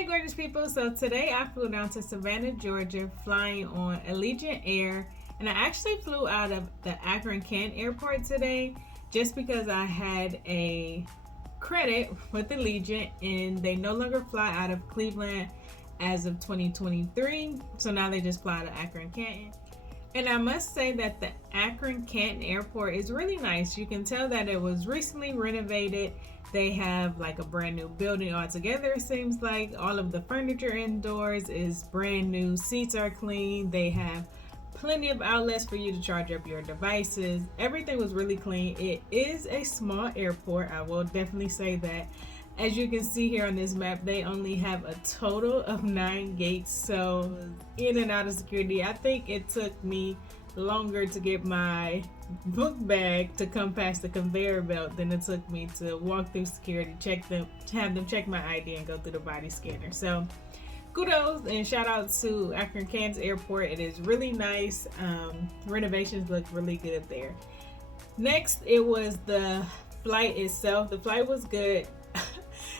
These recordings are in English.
Hey gorgeous people, so today I flew down to Savannah, Georgia, flying on Allegiant Air, and I actually flew out of the Akron Canton airport today just because I had a credit with Allegiant and they no longer fly out of Cleveland as of 2023, so now they just fly to Akron Canton. And I must say that the Akron Canton airport is really nice. You can tell that it was recently renovated. They have like a brand new building altogether. It seems like all of the furniture indoors is brand new. Seats are clean. They have plenty of outlets for you to charge up your devices. Everything was really clean. It is a small airport. I will definitely say that. As you can see here on this map, they only have a total of 9 gates. So in and out of security, I think it took me longer to get my book bag to come past the conveyor belt than it took me to walk through security, have them check my ID and go through the body scanner. So kudos and shout out to Akron Canton Airport. It is really nice. Renovations look really good there. Next, it was the flight itself. The flight was good.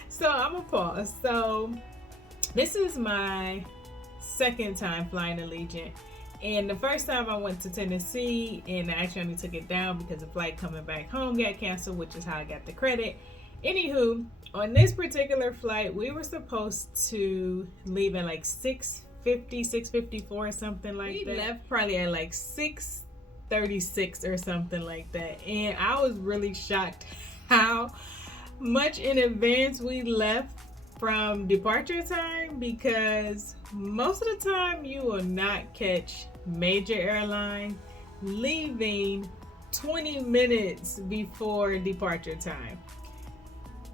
So I'm gonna pause. So this is my second time flying Allegiant. And the first time I went to Tennessee and I actually only took it down because the flight coming back home got canceled, which is how I got the credit. Anywho, on this particular flight, we were supposed to leave at like 6:50, 6:54 or something like that. We left probably at like 6:36 or something like that. And I was really shocked how much in advance we left from departure time, because most of the time you will not catch major airline leaving 20 minutes before departure time.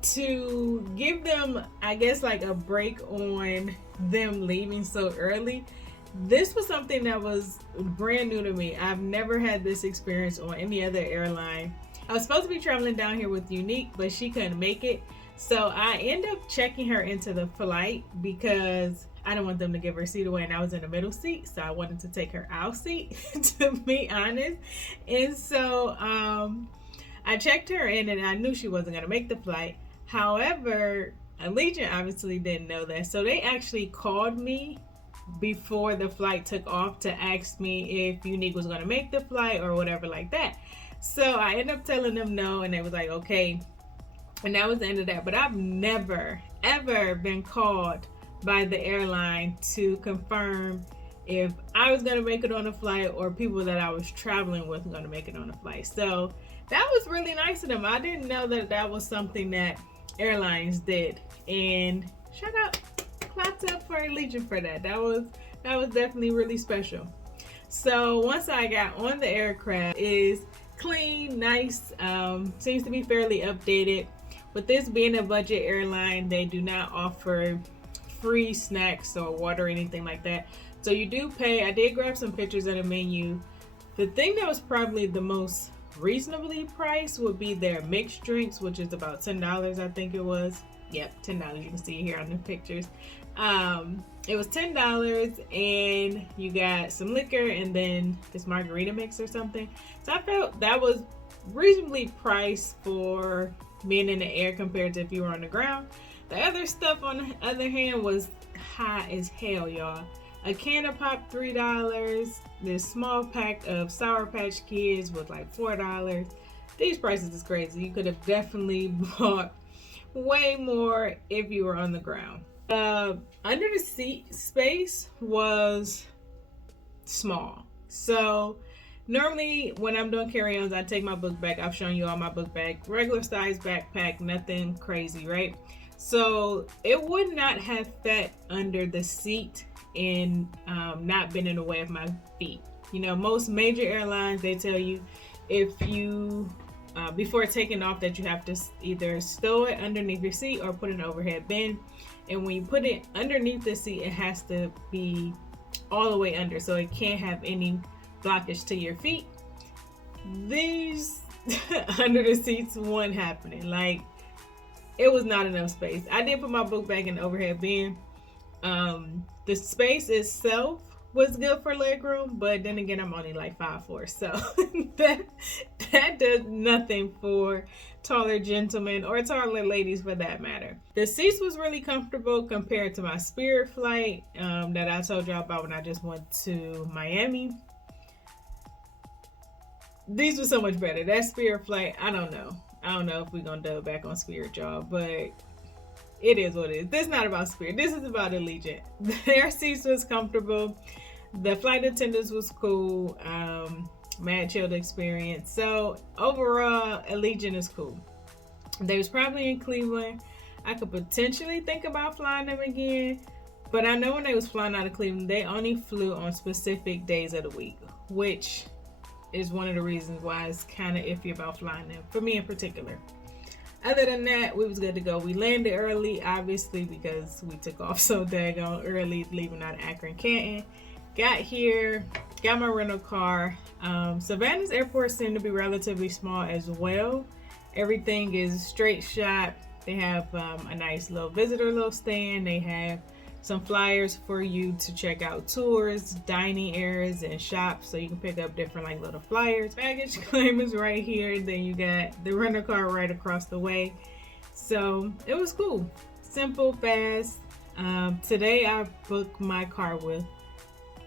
To give them, I guess, like a break on them leaving so early, this was something that was brand new to me. I've never had this experience on any other airline. I was supposed to be traveling down here with Unique, but she couldn't make it. So I ended up checking her into the flight because I didn't want them to give her seat away, and I was in the middle seat, so I wanted to take her aisle seat, to be honest. And so I checked her in, and I knew she wasn't going to make the flight. However, Allegiant obviously didn't know that, so they actually called me before the flight took off to ask me if Unique was going to make the flight or whatever like that. So I ended up telling them no, and they was like, okay. And that was the end of that. But I've never, ever been called by the airline to confirm if I was going to make it on a flight or people that I was traveling with were going to make it on a flight. So that was really nice of them. I didn't know that that was something that airlines did. And shout out, claps up for Allegiant for that. That was definitely really special. So once I got on the aircraft, is clean, nice, seems to be fairly updated. With this being a budget airline, they do not offer free snacks or water or anything like that. So you do pay. I did grab some pictures of the menu. The thing that was probably the most reasonably priced would be their mixed drinks, which is about $10, I think it was. Yep, $10. You can see it here on the pictures. It was $10 and you got some liquor and then this margarita mix or something. So I felt that was reasonably priced for being in the air compared to if you were on the ground. The other stuff, on the other hand, was high as hell, y'all. A can of pop, $3. This small pack of Sour Patch Kids was like $4. These prices is crazy. You could have definitely bought way more if you were on the ground. Under the seat space was small. So normally when I'm doing carry-ons, I take my book bag. I've shown you all my book bag. Regular size backpack, nothing crazy, right? So it would not have fit under the seat and not been in the way of my feet. You know, most major airlines, they tell you if you before taking off that you have to either stow it underneath your seat or put an overhead bin. And when you put it underneath the seat, it has to be all the way under, so it can't have any blockage to your feet. These under the seats weren't happening. Like, it was not enough space. I did put my book bag in the overhead bin. The space itself was good for leg room, but then again, I'm only like 5'4", so that does nothing for taller gentlemen or taller ladies for that matter. The seats was really comfortable compared to my Spirit flight that I told y'all about when I just went to Miami. These were so much better. That Spirit flight, I don't know if we're gonna double back on Spirit, y'all, but it is what it is. This is not about Spirit. This is about Allegiant. Their seats was comfortable. The flight attendants was cool. Mad chilled experience. So overall, Allegiant is cool. They was probably in Cleveland. I could potentially think about flying them again, but I know when they was flying out of Cleveland, they only flew on specific days of the week, which is one of the reasons why it's kind of iffy about flying them, for me in particular. Other than that, we was good to go. We landed early, obviously, because we took off so daggone early, leaving out of Akron, Canton. Got here, got my rental car. Savannah's airport seemed to be relatively small as well. Everything is straight shot. They have a nice little visitor stand. They have some flyers for you to check out tours, dining areas, and shops, so you can pick up different like little flyers. Baggage claim is right here. Then you got the rental car right across the way. So it was cool, simple, fast. Today I booked my car with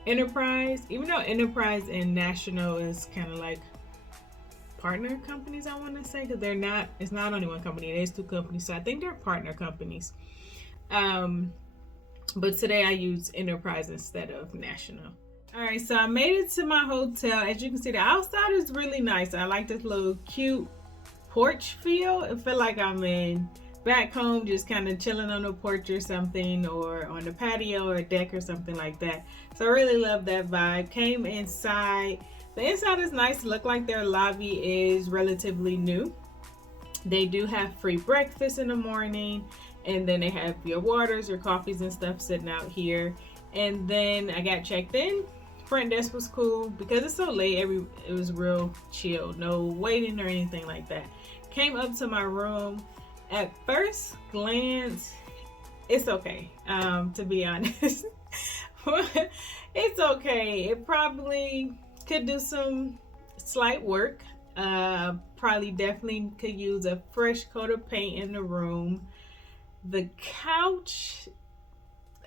Enterprise, even though Enterprise and National is kind of like partner companies, I want to say, because it's not only one company, it is two companies, so I think they're partner companies. But today I used Enterprise instead of National. All right, so I made it to my hotel. As you can see, the outside is really nice. I like this little cute porch feel. It feel like I'm back home, just kind of chilling on the porch or something, or on the patio or a deck or something like that. So I really love that vibe. Came inside. The inside is nice. Look like their lobby is relatively new. They do have free breakfast in the morning, and then they have your waters, your coffees and stuff sitting out here. And then I got checked in. Front desk was cool. Because it's so late, it was real chill. No waiting or anything like that. Came up to my room. At first glance, it's okay, to be honest. It's okay. It probably could do some slight work. Probably definitely could use a fresh coat of paint in the room. The couch,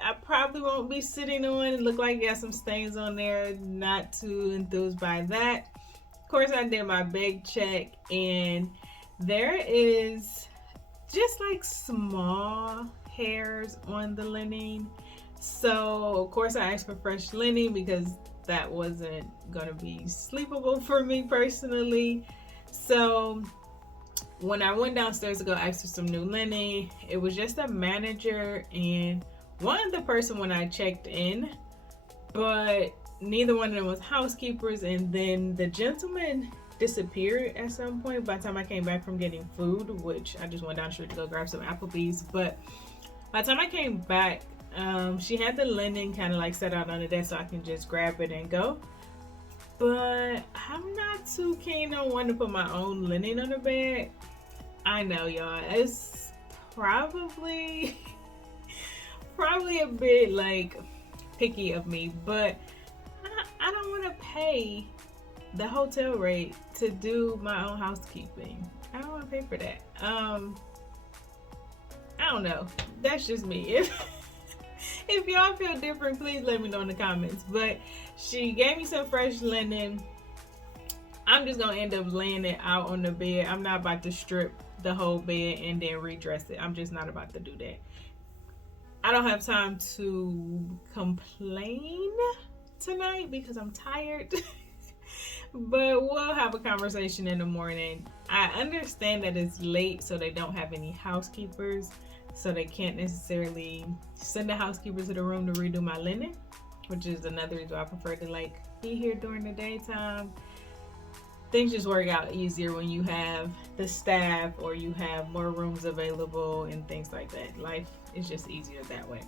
I probably won't be sitting on. It looked like it got some stains on there. Not too enthused by that. Of course, I did my bed check, and there is just like small hairs on the linen. So of course I asked for fresh linen because that wasn't gonna be sleepable for me personally. So when I went downstairs to go ask for some new linen, it was just a manager and one other person when I checked in, but neither one of them was housekeepers. And then the gentleman disappeared at some point by the time I came back from getting food, which I just went down the street to go grab some Applebee's. But by the time I came back, she had the linen kind of like set out on the desk so I can just grab it and go. But I'm not too keen on wanting to put my own linen on the bed. I know, y'all, it's probably a bit like picky of me, but I don't want to pay the hotel rate to do my own housekeeping. I don't want to pay for that. I don't know. That's just me. If y'all feel different, please let me know in the comments. But she gave me some fresh linen. I'm just gonna end up laying it out on the bed. I'm not about to strip the whole bed and then redress it. I'm just not about to do that. I don't have time to complain tonight because I'm tired. But we'll have a conversation in the morning. I understand that it's late, so they don't have any housekeepers, so they can't necessarily send a housekeeper to the room to redo my linen, which is another reason I prefer to like be here during the daytime. Things just work out easier when you have the staff or you have more rooms available and things like that. Life is just easier that way.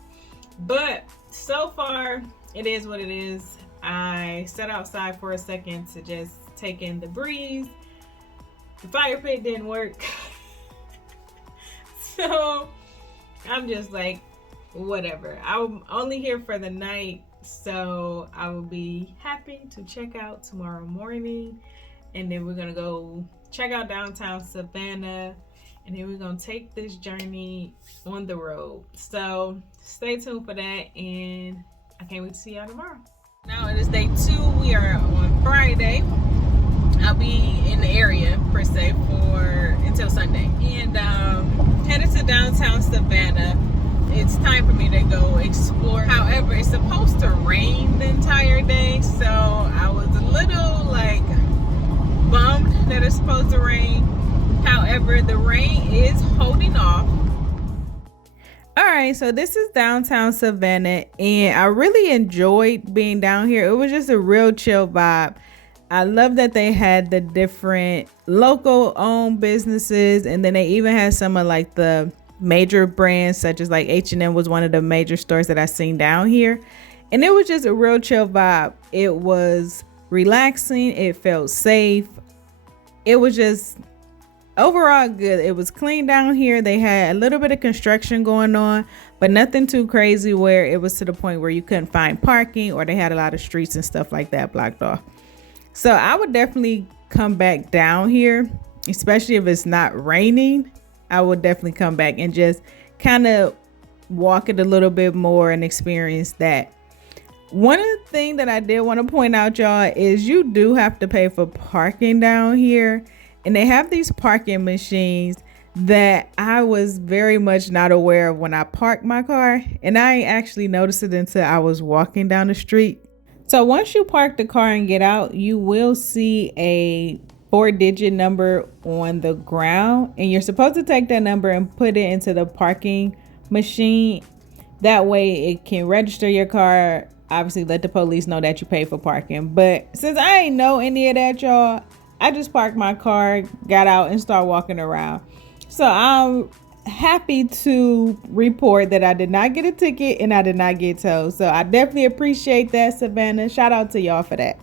But so far, it is what it is. I sat outside for a second to just take in the breeze. The fire pit didn't work. So I'm just like, whatever. I'm only here for the night, so I will be happy to check out tomorrow morning. And then we're going to go check out downtown Savannah. And then we're going to take this journey on the road. So stay tuned for that. And I can't wait to see y'all tomorrow. Now it is day 2. We are on Friday. I'll be in the area per se until Sunday. And headed to downtown Savannah. It's time for me to go explore. However, it's supposed to rain the entire day. So I was a little like bummed that it's supposed to rain. However, the rain is holding off. All right, so this is downtown Savannah, and I really enjoyed being down here. It was just a real chill vibe. I love that they had the different local owned businesses, and then they even had some of like the major brands, such as like H&M was one of the major stores that I seen down here. And it was just a real chill vibe. It was relaxing. It felt safe. It was just overall good. It was clean down here. They had a little bit of construction going on, but nothing too crazy where it was to the point where you couldn't find parking, or they had a lot of streets and stuff like that blocked off. So I would definitely come back down here, especially if it's not raining. I would definitely come back and just kind of walk it a little bit more and experience that. One of the things that I did want to point out, y'all, is you do have to pay for parking down here. And they have these parking machines that I was very much not aware of when I parked my car. And I ain't actually noticed it until I was walking down the street. So once you park the car and get out, you will see a 4-digit number on the ground. And you're supposed to take that number and put it into the parking machine. That way it can register your car. Obviously let the police know that you paid for parking. But since I ain't know any of that, y'all, I just parked my car, got out, and started walking around. So I'm happy to report that I did not get a ticket and I did not get towed. So I definitely appreciate that, Savannah. Shout out to y'all for that.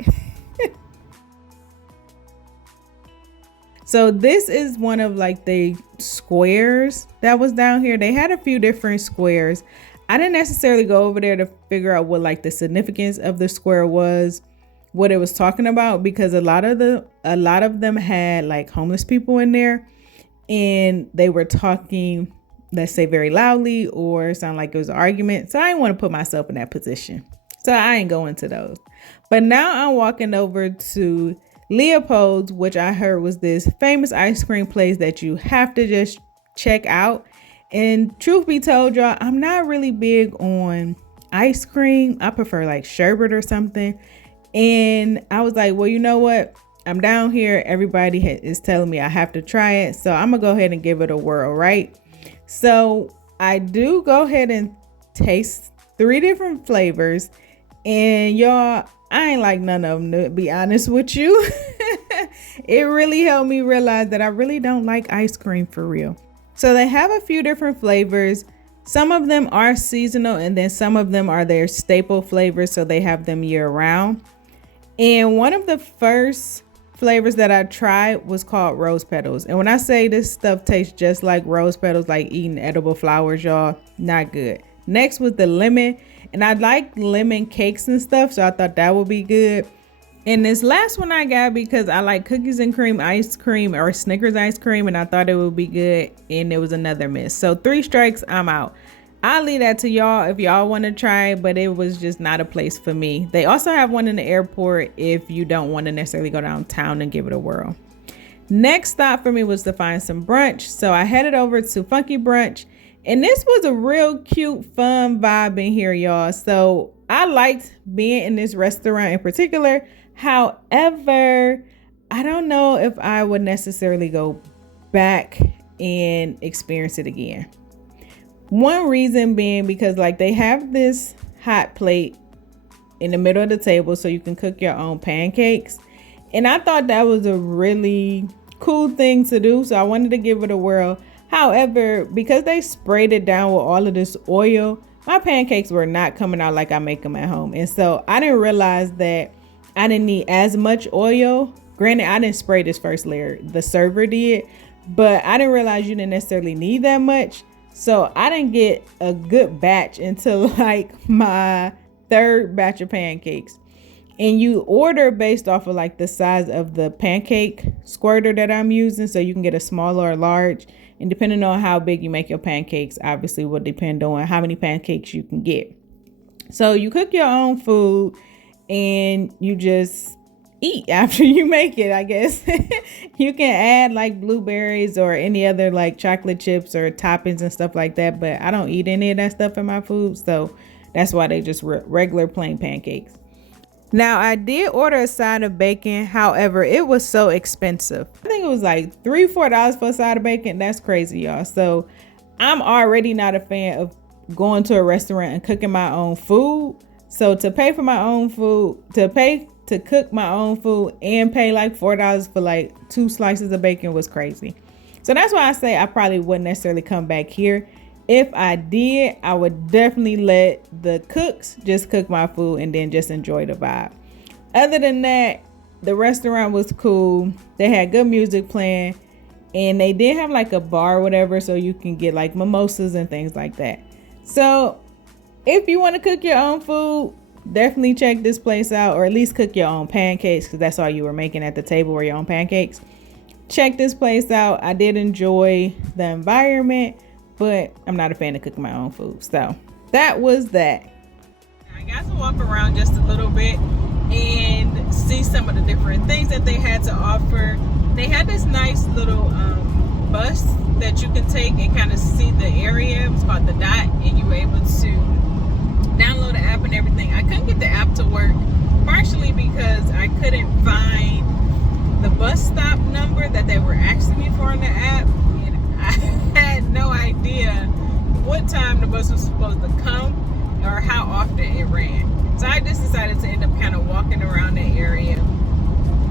So this is one of like the squares that was down here. They had a few different squares. I didn't necessarily go over there to figure out what like the significance of the square was, what it was talking about, because a lot of them had like homeless people in there, and they were talking, let's say, very loudly, or sound like it was an argument. So I didn't want to put myself in that position, so I ain't going to those. But now I'm walking over to Leopold's, which I heard was this famous ice cream place that you have to just check out. And truth be told, y'all, I'm not really big on ice cream. I prefer like sherbet or something. And I was like, well, you know what? I'm down here. Everybody is telling me I have to try it. So I'm going to go ahead and give it a whirl, right? So I do go ahead and taste 3 different flavors. And y'all, I ain't like none of them, to be honest with you. It really helped me realize that I really don't like ice cream for real. So they have a few different flavors. Some of them are seasonal, and then some of them are their staple flavors. So they have them year round. And one of the first flavors that I tried was called rose petals. And when I say this stuff tastes just like rose petals, like eating edible flowers, y'all, not good. Next was the lemon. And I like lemon cakes and stuff, so I thought that would be good. And this last one I got because I like cookies and cream ice cream, or Snickers ice cream, and I thought it would be good, and it was another miss. So 3 strikes, I'm out. I'll leave that to y'all if y'all want to try it, but it was just not a place for me. They also have one in the airport if you don't want to necessarily go downtown and give it a whirl. Next stop for me was to find some brunch. So I headed over to Funky Brunch, and this was a real cute, fun vibe in here, y'all. So I liked being in this restaurant in particular. However, I don't know if I would necessarily go back and experience it again. One reason being because like they have this hot plate in the middle of the table so you can cook your own pancakes. And I thought that was a really cool thing to do. So I wanted to give it a whirl. However, because they sprayed it down with all of this oil, my pancakes were not coming out like I make them at home. And so I didn't realize that I didn't need as much oil. Granted, I didn't spray this first layer. The server did. But I didn't realize you didn't necessarily need that much. So I didn't get a good batch until like my third batch of pancakes. And you order based off of like the size of the pancake squirter that I'm using. So you can get a small or a large. And depending on how big you make your pancakes, obviously will depend on how many pancakes you can get. So you cook your own food and you just eat after you make it, I guess. You can add like blueberries or any other like chocolate chips or toppings and stuff like that. But I don't eat any of that stuff in my food. So that's why they just regular plain pancakes. Now, I did order a side of bacon. However, it was so expensive. I think it was like $3-4 for a side of bacon. That's crazy, y'all. So I'm already not a fan of going to a restaurant and cooking my own food. So to pay for my own food, to cook my own food and pay like $4 for like 2 slices of bacon was crazy. So that's why I say I probably wouldn't necessarily come back here. If I did, I would definitely let the cooks just cook my food and then just enjoy the vibe. Other than that, the restaurant was cool. They had good music playing and they did have like a bar or whatever, so you can get like mimosas and things like that. So if you want to cook your own food, definitely check this place out, or at least cook your own pancakes, because that's all you were making at the table were your own pancakes. Check this place out. I did enjoy the environment, but I'm not a fan of cooking my own food. So that was that. I got to walk around just a little bit and see some of the different things that they had to offer. They had this nice little bus that you can take and kind of see the area. It was called the Dot, and you were able to download the app and everything. I couldn't get the app to work, partially because I couldn't find the bus stop number that they were asking me for on the app. I had no idea what time the bus was supposed to come or how often it ran. So I just decided to end up kind of walking around the area.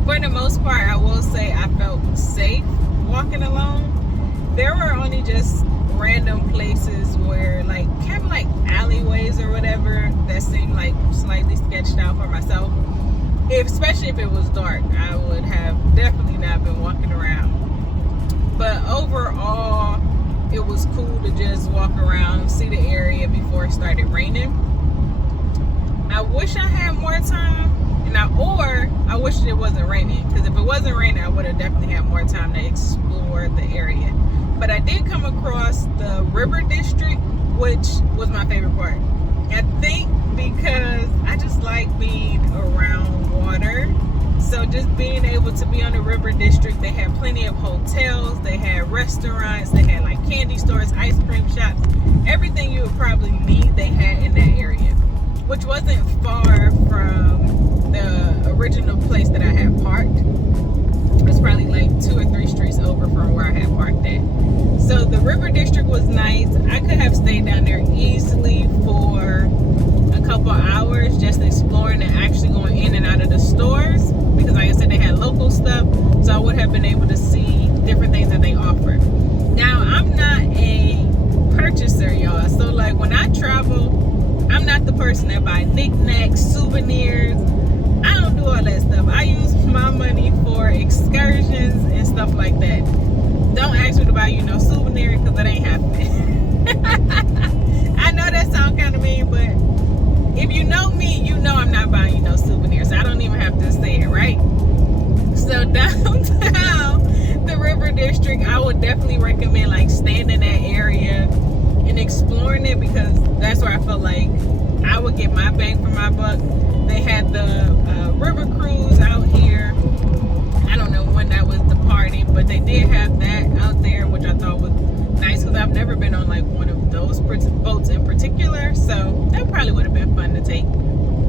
For the most part, I will say I felt safe walking alone. There were only just random places where like kind of like alleyways or whatever that seemed like slightly sketched out for myself. Especially if it was dark, I would have definitely not been walking around. But overall, it was cool to just walk around, see the area before it started raining. I wish I had more time, or I wish it wasn't raining, because if it wasn't raining, I would have definitely had more time to explore the area. But I did come across the river district, which was my favorite part. I think because I just like being around water. So just being able to be on the river district, they had plenty of hotels, they had restaurants, they had like candy stores, ice cream shops, everything you would probably need they had in that area, which wasn't far from the original place that I had parked. It was probably like 2 or 3 streets over from where I had parked at. So the river district was nice. I could have stayed down there easily for a couple hours just exploring and actually going in and out of the stores, because like I said, they had local stuff, so I would have been able to see different things that they offer. Now, I'm not a purchaser, y'all, so like when I travel, I'm not the person that buy knickknacks, souvenirs. I don't do all that stuff. I use my money for excursions and stuff like that. Don't ask me to buy you no souvenir, because that ain't happening. I know that sounds kind of mean, but if you know me, you know I'm not buying you no souvenirs. I don't even have to say it, right? So downtown, the river district, I would definitely recommend like staying in that area and exploring it, because that's where I felt like I would get my bang for my buck. They had the river cruise out here. I don't know when that was departing, but they did have that out there, which I thought was nice, because I've never been on like one of those boats in particular, so that probably would have been fun to take.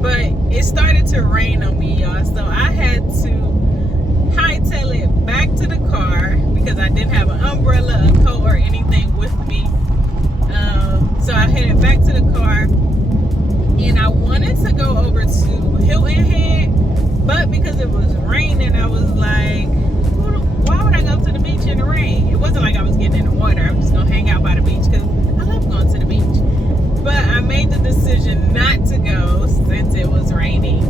But it started to rain on me, y'all, so I had to hightail it back to the car because I didn't have an umbrella, a coat, or anything with me. So I headed back to the car, and I wanted to go over to Hilton Head, but because it was raining, I was like, why would I go to the beach in the rain? It wasn't like I was getting in the water. I'm just gonna hang out by the beach because I love going to the beach. But I made the decision not to go since it was raining.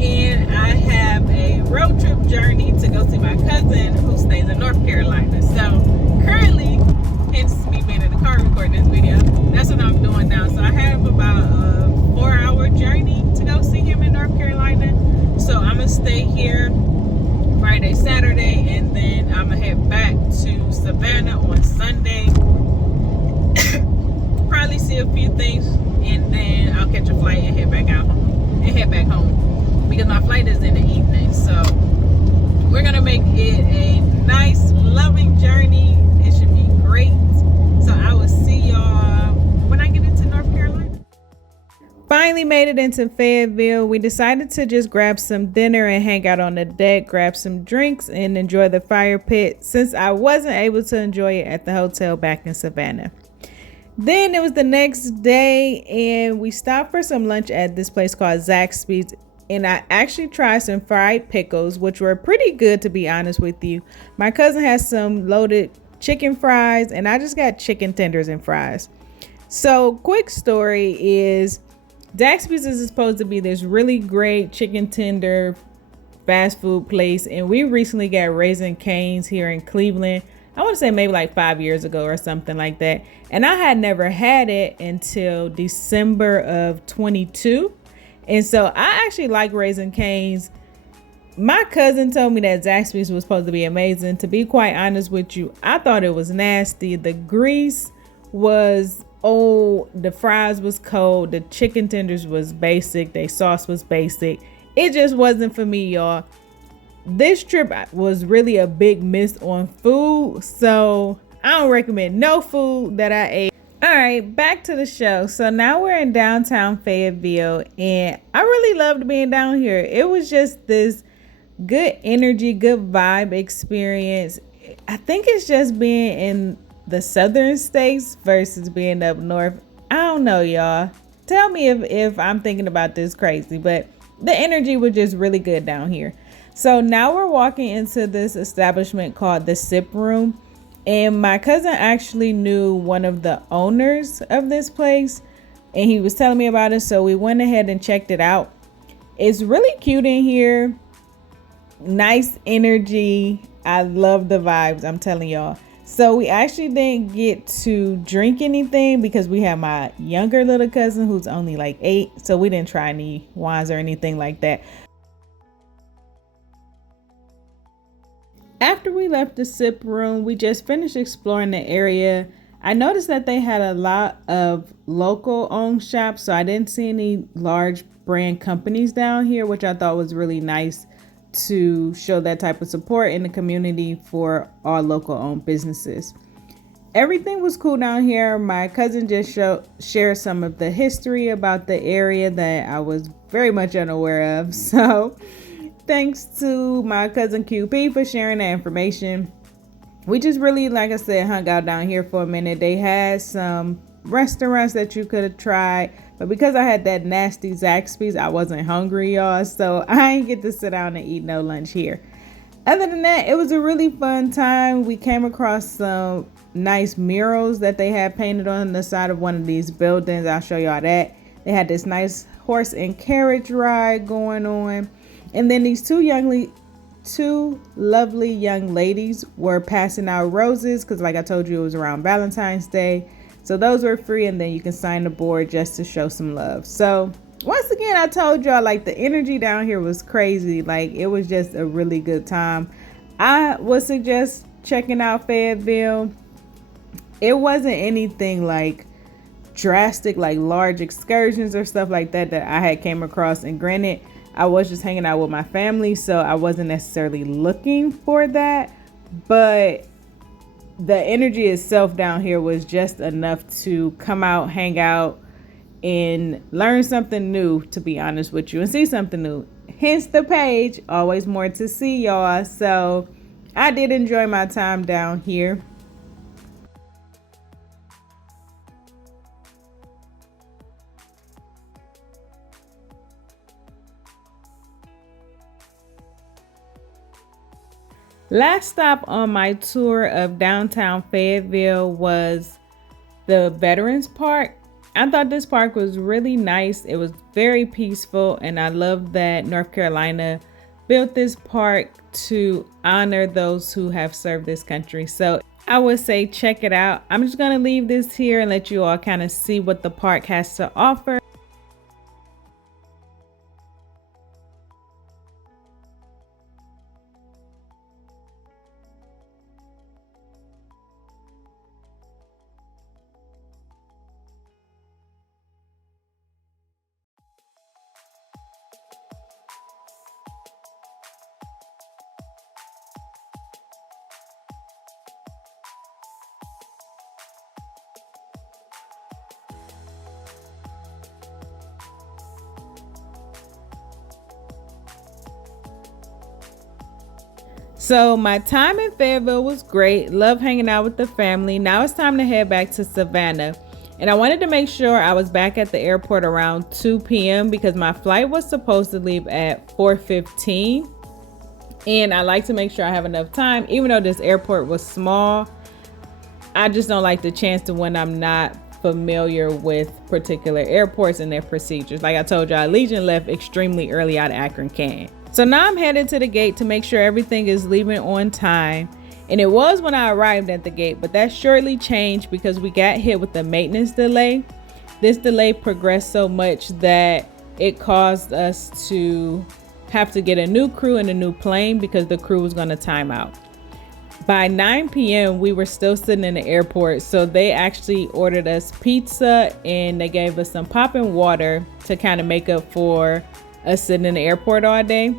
And I have a road trip journey to go see my cousin who stays in North Carolina. So currently hence me being in the car recording this video. That's what I'm doing now. So I have about a 4-hour journey to go see him in North Carolina. So I'm gonna stay here Friday, Saturday, and then I'm gonna head back to Savannah on Sunday. Probably see a few things, and then I'll catch a flight and head back home because my flight is in the evening. So we're gonna make it a nice, loving journey. It should be great. So I will see y'all when I get into North Carolina. Finally made it into Fayetteville. We decided to just grab some dinner and hang out on the deck, grab some drinks, and enjoy the fire pit since I wasn't able to enjoy it at the hotel back in Savannah. Then it was the next day and we stopped for some lunch at this place called Zaxby's, and I actually tried some fried pickles, which were pretty good, to be honest with you. My cousin has some loaded chicken fries and I just got chicken tenders and fries. So quick story is Zaxby's is supposed to be this really great chicken tender fast food place, and we recently got Raising Cane's here in Cleveland. I want to say maybe like 5 years ago or something like that. And I had never had it until December of 22. And so I actually like Raising Cane's. My cousin told me that Zaxby's was supposed to be amazing. To be quite honest with you, I thought it was nasty. The grease was old. The fries was cold. The chicken tenders was basic. The sauce was basic. It just wasn't for me, y'all. This trip was really a big miss on food, so I don't recommend no food that I ate. All right, back to the show. So now we're in downtown Fayetteville, and I really loved being down here. It was just this good energy, good vibe experience. I think it's just being in the southern states versus being up north. I don't know, y'all. Tell me if I'm thinking about this crazy, but the energy was just really good down here. So now we're walking into this establishment called the Sip Room, and my cousin actually knew one of the owners of this place, and he was telling me about it. So we went ahead and checked it out. It's really cute in here. Nice energy. I love the vibes, I'm telling y'all. So we actually didn't get to drink anything because we have my younger little cousin who's only like 8. So we didn't try any wines or anything like that. After we left the Sip Room, we just finished exploring the area. I noticed that they had a lot of local owned shops, so I didn't see any large brand companies down here, which I thought was really nice to show that type of support in the community for our local owned businesses. Everything was cool down here. My cousin just shared some of the history about the area that I was very much unaware of. So thanks to my cousin QP for sharing that information. We just really, like I said, hung out down here for a minute. They had some restaurants that you could have tried, but because I had that nasty Zaxby's, I wasn't hungry, y'all. So I ain't get to sit down and eat no lunch here. Other than that, it was a really fun time. We came across some nice murals that they had painted on the side of one of these buildings. I'll show y'all that. They had this nice horse and carriage ride going on. And then these two lovely young ladies were passing out roses because, like I told you, it was around Valentine's Day. So those were free, and then you can sign the board just to show some love. So once again, I told y'all, like, the energy down here was crazy. Like, it was just a really good time. I would suggest checking out Fayetteville. It wasn't anything like drastic, like large excursions or stuff like that I had came across. And granted, I was just hanging out with my family, so I wasn't necessarily looking for that. But the energy itself down here was just enough to come out, hang out, and learn something new, to be honest with you, and see something new. Hence the page, always more to see, y'all. So I did enjoy my time down here. Last stop on my tour of downtown Fayetteville was the Veterans Park. I thought this park was really nice. It was very peaceful, and I love that North Carolina built this park to honor those who have served this country. So I would say check it out. I'm just going to leave this here and let you all kind of see what the park has to offer. So my time in Fayetteville was great. Love hanging out with the family. Now it's time to head back to Savannah. And I wanted to make sure I was back at the airport around 2 p.m. because my flight was supposed to leave at 4:15. And I like to make sure I have enough time. Even though this airport was small, I just don't like the chance to when I'm not familiar with particular airports and their procedures. Like I told you, Allegiant left extremely early out of Akron, Canton. So now I'm headed to the gate to make sure everything is leaving on time. And it was when I arrived at the gate, but that shortly changed because we got hit with a maintenance delay. This delay progressed so much that it caused us to have to get a new crew and a new plane because the crew was going to time out. By 9 p.m. we were still sitting in the airport, so they actually ordered us pizza and they gave us some popping water to kind of make up for us sitting in the airport all day.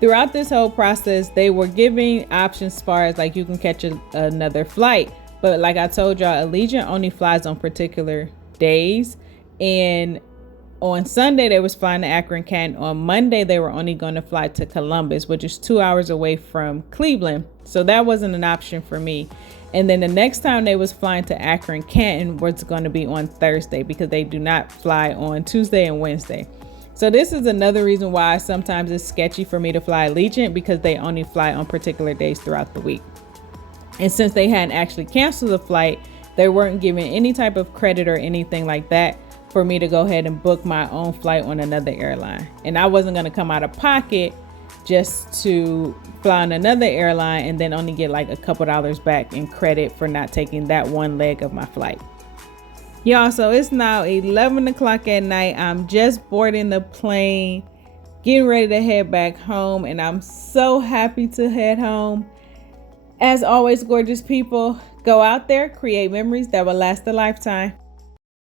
Throughout this whole process, they were giving options as far as like you can catch another flight, but like I told y'all, Allegiant only flies on particular days, and on Sunday they was flying to Akron, Canton. On Monday they were only going to fly to Columbus, which is 2 hours away from Cleveland, so that wasn't an option for me. And then the next time they was flying to Akron, Canton was going to be on Thursday because they do not fly on Tuesday and Wednesday. So this is another reason why sometimes it's sketchy for me to fly Allegiant, because they only fly on particular days throughout the week. And since they hadn't actually canceled the flight, they weren't giving any type of credit or anything like that for me to go ahead and book my own flight on another airline. And I wasn't going to come out of pocket just to fly on another airline and then only get like a couple dollars back in credit for not taking that one leg of my flight. Y'all, so it's now 11 o'clock at night. I'm just boarding the plane, getting ready to head back home, and I'm so happy to head home. As always, gorgeous people, go out there, create memories that will last a lifetime.